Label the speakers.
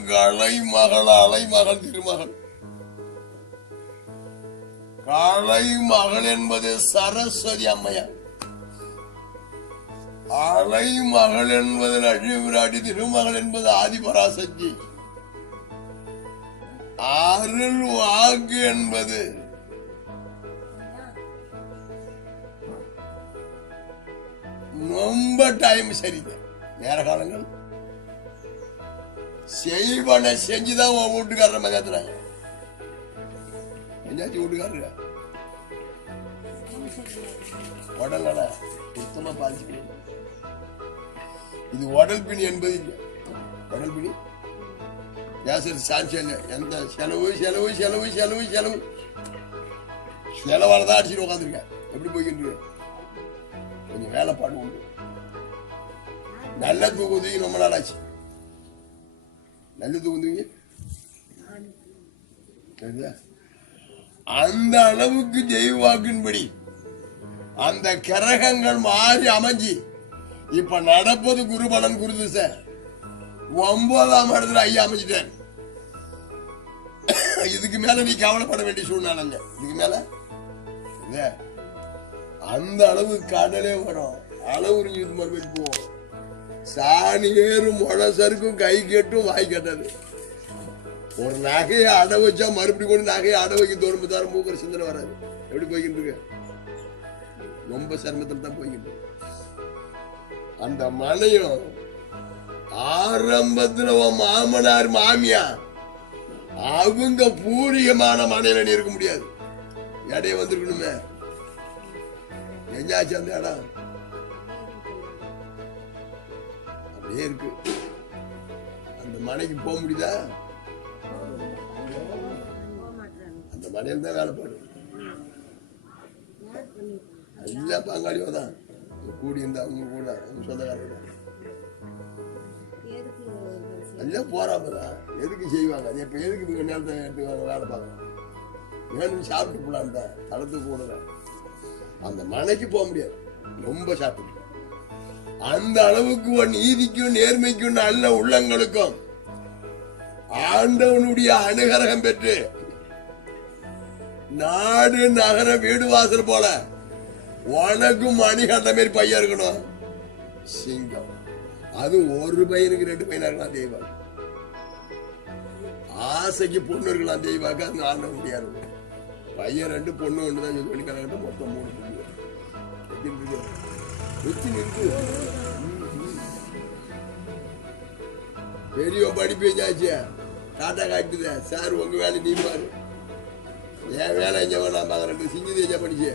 Speaker 1: கலை மகள் அலைமகள் திருமகள். கலை மகள் என்பது சரஸ்வதி அம்மையார். அலை மகள் என்பது லட்சுமி விராட்டி திருமகள் என்பது ஆதிபராசக்தி. அருள் வாக்கு என்பது ரொம்ப டைம் சரிங்க. நேர காலங்கள். செய்வன செஞ்சுதான் உன் வீட்டுக்காரர் மகத்துறாங்க எஞ்சாச்சும் வீட்டுக்காரரு? உடல்ல சுத்தமா பாதிச்சுக்கிறேன் இது உடல் பிணி என்பது இல்லை. உடல் பிணி? பேசுறது சாட்சி இல்லை எந்த செலவு செலவு செலவு செலவு செலவு? செலவால தான் அடிச்சுட்டு உட்காந்துருக்கேன் எப்படி போய்கிட்டு இருக்கு? கொஞ்சம் வேலைப்பாடு உண்டு. நல்ல தூக்கம் தூக்கி ரொம்ப நாளாச்சு. நல்ல சரிதா? அந்த அளவுக்கு தெய்வ வாக்கின்படி அந்த கிரகங்கள் மாறி அமைஞ்சி இப்ப நடப்பது குருபலன் குரு திசை ஒன்பதாம் இடத்துல ஐயா அமைச்சிட்டார் இதுக்கு மேல நீ கவலைப்பட வேண்டிய சூழ்நிலை இல்லை. இதுக்கு மேல? அந்த அளவு கடலே வரும். அளவு மறுபடியும் போவோம். சாணி ஏறும் சருக்கும் கை கெட்டும் வாய் கெட்டது. ஒரு நகையை அடை வச்சா மறுபடியும் கொண்டு நகையை அடை வைக்க தோணும் தர மூக்கிற சிந்தனை வராது. எப்படி போய்கிட்டு இருக்கு? ரொம்ப சிரமத்தில் தான் போய்கிட்டு அந்த மனையும் ஆரம்பத்துல மாமனார் மாமியா அவங்க பூரியமான மனையில நீ இருக்க முடியாது. இடைய வந்திருக்கணுமே. எங்கேயாச்சும் அந்த இடம். அப்படியே இருக்கு. அந்த மனைக்கு போக முடியுதா? அந்த மனையில் தான் வேலை பாடு எல்லாம் பங்காளியோ தான் கூடி இருந்தா அவங்க கூட அவங்க சொந்தக்காரங்க. எல்லாம் போறாம எதுக்கு செய்வாங்க? அது இப்போ எதுக்கு இவங்க நேரத்தை எடுத்து வேலை பார்க்கணும்? வேணும் சாப்பிட்டு போலான்னு தான். தளத்துக்கு கூட அந்த மனைக்கு போக முடியாது. ரொம்ப சாப்பிட்டு அந்த அளவுக்கு உன் நீதிக்கும் நேர்மைக்கும் நல்ல உள்ளங்களுக்கும் ஆண்டவனுடைய அனுகரகம் பெற்று நாடு நகர வீடு வாசல் போல உனக்கும் மணிகண்ட மாதிரி பையன் இருக்கணும். சிங்கம். அது ஒரு பையனுக்கு ரெண்டு பையனா இருக்கலாம் தெய்வம். ஆசைக்கு பொண்ணு இருக்கலாம் தெய்வாக்க அது ஆண்ட முடியாது. பையன் ரெண்டு பொண்ணு ஒன்று தான் சொல்லி கல்யாணம் மொத்தம் மூணு பொண்ணு எப்படி இருக்கு? வெச்சு நிறுத்து. பெரிய படிப்பு வச்சாச்சு டாட்டா காட்டுத சார் உங்க வேலை நீ பாரு. என் வேலை எங்க நான் பார்க்குறேன் சிங்கி தேஜா படிச்சு